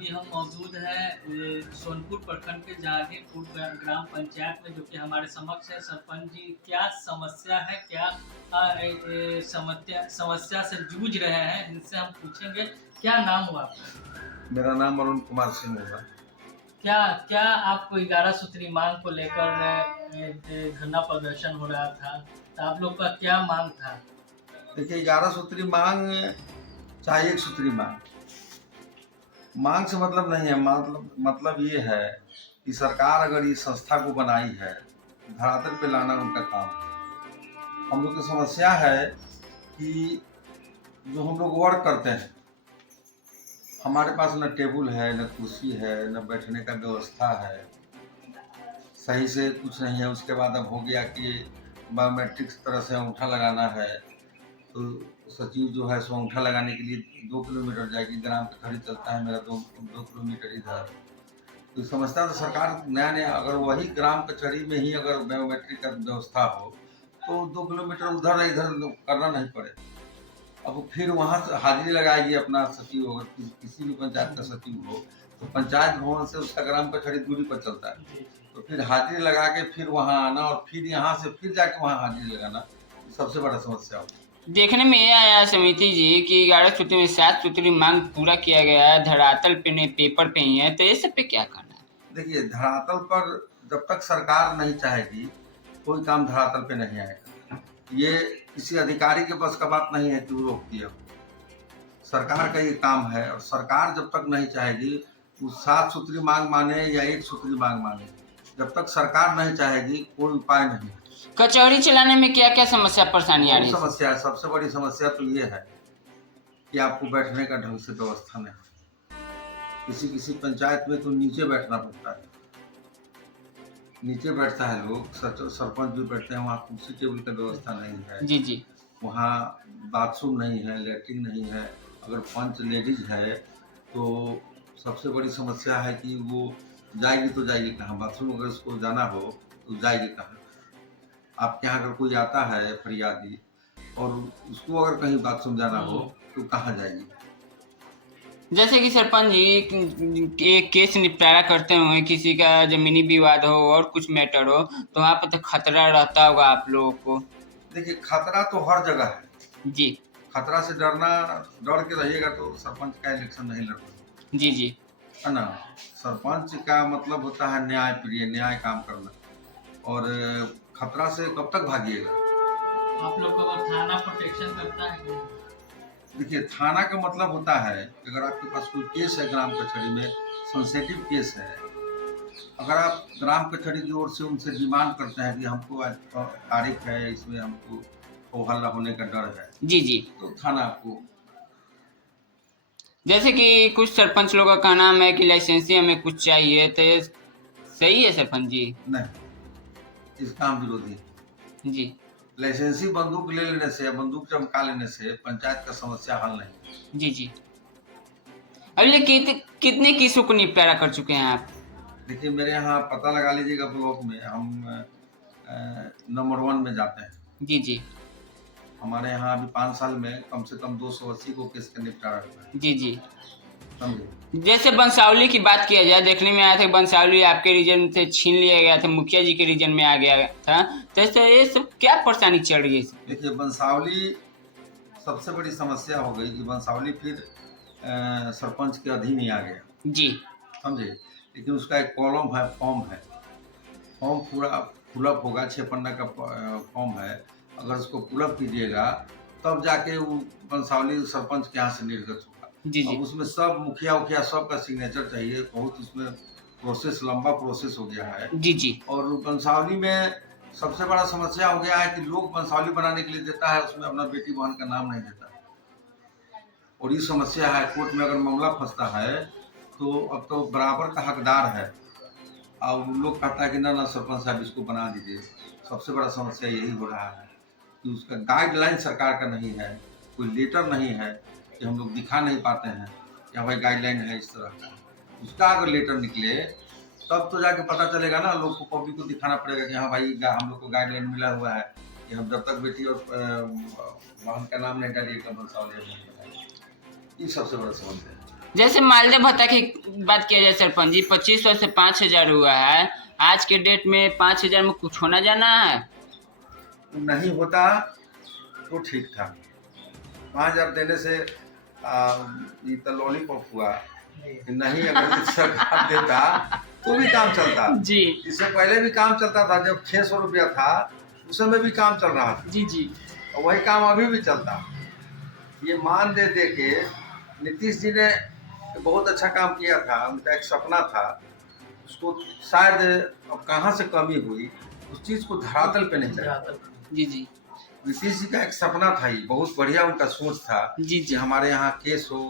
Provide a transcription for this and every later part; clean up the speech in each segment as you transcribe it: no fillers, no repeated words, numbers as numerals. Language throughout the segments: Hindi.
अभी हम मौजूद हैं सोनपुर प्रखंड के जहांगीरपुर ग्राम पंचायत में, जो कि हमारे समक्ष है। सरपंच जी, क्या समस्या है, क्या समस्या से जूझ रहे हैं, इनसे हम पूछेंगे। क्या नाम हुआ आपका? मेरा नाम अरुण कुमार सिंह होगा। क्या क्या आपको 11 सूत्री मांग को लेकर धरना प्रदर्शन हो रहा था, तो आप लोग का क्या मांग था? देखिए, 11 सूत्री मांग चाहे 1 सूत्री मांग से मतलब नहीं है। मतलब ये है कि सरकार अगर इस संस्था को बनाई है, धरातल पे लाना उनका काम है। हम लोग की समस्या है कि जो हम लोग वर्क करते हैं, हमारे पास न टेबल है, न कुर्सी है, न बैठने का व्यवस्था है, सही से कुछ नहीं है। उसके बाद अब हो गया कि बायोमेट्रिक तरह से अंगूठा लगाना है, तो सचिव जो है सो अंगूठा लगाने के लिए 2 किलोमीटर जाएगी। ग्राम का खड़ी चलता है मेरा 2 किलोमीटर इधर। तो समझता तो सरकार नया नया, अगर वही ग्राम कचहरी में ही अगर बायोमेट्रिक का व्यवस्था हो तो 2 किलोमीटर उधर इधर करना नहीं पड़े। अब फिर वहाँ से हाजिरी लगाएगी अपना सचिव, अगर किसी भी पंचायत का सचिव हो तो पंचायत भवन से उसका ग्राम कचहरी दूरी पर चलता है, तो फिर हाजिरी लगा के फिर वहाँ आना और फिर यहाँ से फिर जाके वहाँ हाजिरी लगाना, सबसे बड़ा समस्या होती है। देखने में ये आया समिति जी कि 11 सूत्री में 7 सूत्री मांग पूरा किया गया है, धरातल पे नहीं पेपर पे ही है, तो ये सब पे क्या करना है? देखिए, धरातल पर जब तक सरकार नहीं चाहेगी कोई काम धरातल पे नहीं आएगा। ये किसी अधिकारी के बस का बात नहीं है कि वो रोकती है। सरकार का ये काम है, और सरकार जब तक नहीं चाहेगी वो 7 सूत्री मांग माने या 1 सूत्री मांग माने, जब तक सरकार नहीं चाहेगी कोई उपाय नहीं है। कचहरी चलाने में क्या क्या समस्या परेशानी आ रही है? समस्या है, सबसे बड़ी समस्या तो ये है कि आपको बैठने का ढंग से व्यवस्था नहीं। किसी पंचायत में तो नीचे बैठना पड़ता है, नीचे बैठता है लोग, सरपंच भी बैठते हैं, वहाँ कुर्सी टेबल की व्यवस्था नहीं है। जी जी। वहाँ बाथरूम नहीं है, लेटरिन नहीं है। अगर पंच लेडीज है तो सबसे बड़ी समस्या है कि वो जाएगी तो जाएगी कहाँ? बाथरूम अगर उसको जाना हो तो जाएगी कहाँ? आपके यहाँ अगर कोई आता है फरियादी और उसको अगर कहीं बाथरूम जाना हो तो कहाँ जाएगी? जैसे कि सरपंच जी एक केस निपटारा करते हुए किसी का जमीनी विवाद हो और कुछ मैटर हो, तो वहाँ पर तो खतरा रहता होगा आप लोगों को। देखिए, खतरा तो हर जगह है जी खतरा से डर के रहिएगा तो सरपंच का इलेक्शन नहीं लड़ोगे। जी जी। है ना? सरपंच का मतलब होता है न्याय प्रिय, न्याय काम करना, और खतरा से कब तक भागिएगा? आप लोग को थाना प्रोटेक्शन करता है क्या? देखिए, थाना का मतलब होता है कि अगर आपके पास कोई केस है ग्राम कचहरी में, सेंसिटिव केस है, अगर आप ग्राम कचहरी की ओर से उनसे डिमांड करते हैं कि हमको आज तारीख है, इसमें हमको हो हल्ला होने का डर है, जी जी। तो थाना आपको। जैसे कि कुछ सरपंच लोगों का नाम है कि लाइसेंसी हमें कुछ चाहिए, तो ये सही है सरपंच जी? नहीं, इस काम विरोधी। जी लाइसेंसी बंदूक ले लेने से या बंदूक चमका लेने से पंचायत का समस्या हल नहीं। जी जी। अभी कितने केसों को निपटारा कर चुके हैं आप? देखिए, मेरे यहाँ पता लगा लीजिएगा, ब्लॉक में हम नंबर 1 में जाते हैं। जी जी। हमारे यहाँ अभी 5 साल में कम से कम 280 को केस का निपटारा हुआ है। जी जी। समझे? जैसे बंसावली की बात किया जाए, देखने में आया था बंसावली आपके रीजन से छीन लिया गया था, मुखिया जी के रीजन में आ गया था, तो ये सब क्या परेशानी चल रही है? देखिए, बंसावली सबसे बड़ी समस्या हो गई कि बंसावली फिर सरपंच के अधीन ही आ गया। जी। समझे? लेकिन उसका एक कॉलम है, फॉर्म है, फॉर्म पूरा फुलअप होगा, 6 पन्ना का फॉर्म है। अगर उसको पुलअप कीजिएगा तब जाके वो बंसावली सरपंच के यहाँ से निर्गत होगा। जी जी। अब उसमें सब मुखिया सबका सिग्नेचर चाहिए, बहुत उसमें प्रोसेस, लंबा प्रोसेस हो गया है। जी जी। और बंसावली में सबसे बड़ा समस्या हो गया है कि लोग बंसावली बनाने के लिए देता है, उसमें अपना बेटी बहन का नाम नहीं देता। और ये समस्या है, कोर्ट में अगर मामला फंसता है तो अब तो बराबर का हकदार है, और लोग कहता है कि ना सरपंच साहब इसको बना दीजिए। सबसे बड़ा समस्या यही हो रहा है कि उसका गाइडलाइन सरकार का नहीं है, कोई लेटर नहीं है, कि हम लोग दिखा नहीं पाते हैं कि भाई गाइडलाइन है इस तरह का। उसका अगर लेटर निकले तब तो जाके पता चलेगा ना, लोग को, पब्लिक को दिखाना पड़ेगा कि हाँ भाई हम लोग को गाइडलाइन मिला हुआ है कि हम जब तक बेटी और बहन का नाम नहीं डालिएगा बंसावली। ये सबसे बड़ा समस्या है। जैसे मालदह भत्ता की बात किया जाए सरपंच जी, 2500 से 5000 हुआ है। आज के डेट में 5000 में कुछ होना जाना है? नहीं होता तो ठीक था। 5,000 देने से ये तो लॉलीपॉप हुआ कि नहीं, अगर सरकार देता तो भी काम चलता जी इससे पहले भी काम चलता था। जब 600 रुपया था उस समय भी काम चल रहा था, जी जी और वही काम अभी भी चलता। ये मान दे के नीतीश जी ने बहुत अच्छा काम किया था, उनका एक सपना था, उसको शायद अब कहाँ से कमी हुई, उस चीज़ को धरातल पे नहीं चढ़ा। जी जी नीतीश जी का एक सपना था, ये बहुत बढ़िया उनका सोच था जी कि जी हमारे यहाँ केस हो,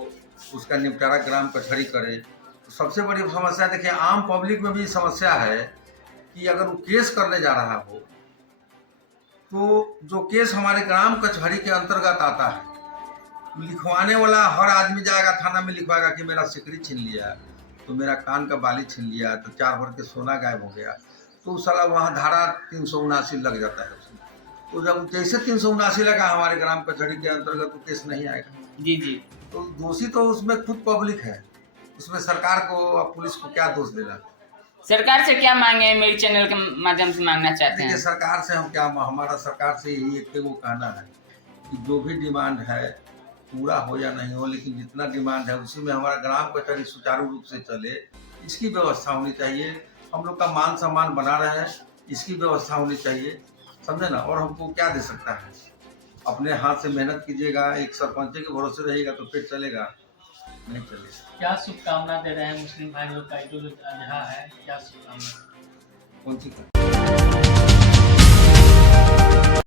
उसका निपटारा ग्राम कचहरी करे। तो सबसे बड़ी समस्या देखिए, आम पब्लिक में भी समस्या है कि अगर वो केस करने जा रहा हो तो जो केस हमारे ग्राम कचहरी के अंतर्गत आता है, लिखवाने वाला हर आदमी जाएगा थाना में, लिखवाएगा कि मेरा सिकड़ी छीन लिया, तो मेरा कान का बाली छीन लिया, तो 4 भर के सोना गायब हो गया, तो साला वहाँ धारा 379 लग जाता है उसमें। तो जब जैसे 379 लगा हमारे ग्राम कचहरी के अंतर्गत, तो केस नहीं आएगा। जी जी तो दोषी तो उसमें खुद पब्लिक है, उसमें सरकार को और पुलिस को क्या दोष देना। सरकार से क्या मांगे, मेरे चैनल के माध्यम से मांगना चाहते देखिए, हैं? सरकार से हम क्या, हमारा सरकार से यही एक वो कहना है कि जो भी डिमांड है पूरा हो या नहीं हो, लेकिन जितना डिमांड है उसी में हमारा ग्राम कचहरी सुचारू रूप से चले, इसकी व्यवस्था होनी चाहिए। हम लोग का मान सम्मान बना रहे, इसकी व्यवस्था होनी चाहिए, समझे ना। और हमको क्या दे सकता है, अपने हाथ से मेहनत कीजिएगा, एक सरपंच के भरोसे रहिएगा तो पेट चलेगा, नहीं चलेगा। क्या शुभकामना दे रहे हैं मुस्लिम भाई लोग का ईद उल अजहा है, क्या शुभकामना? कौन सी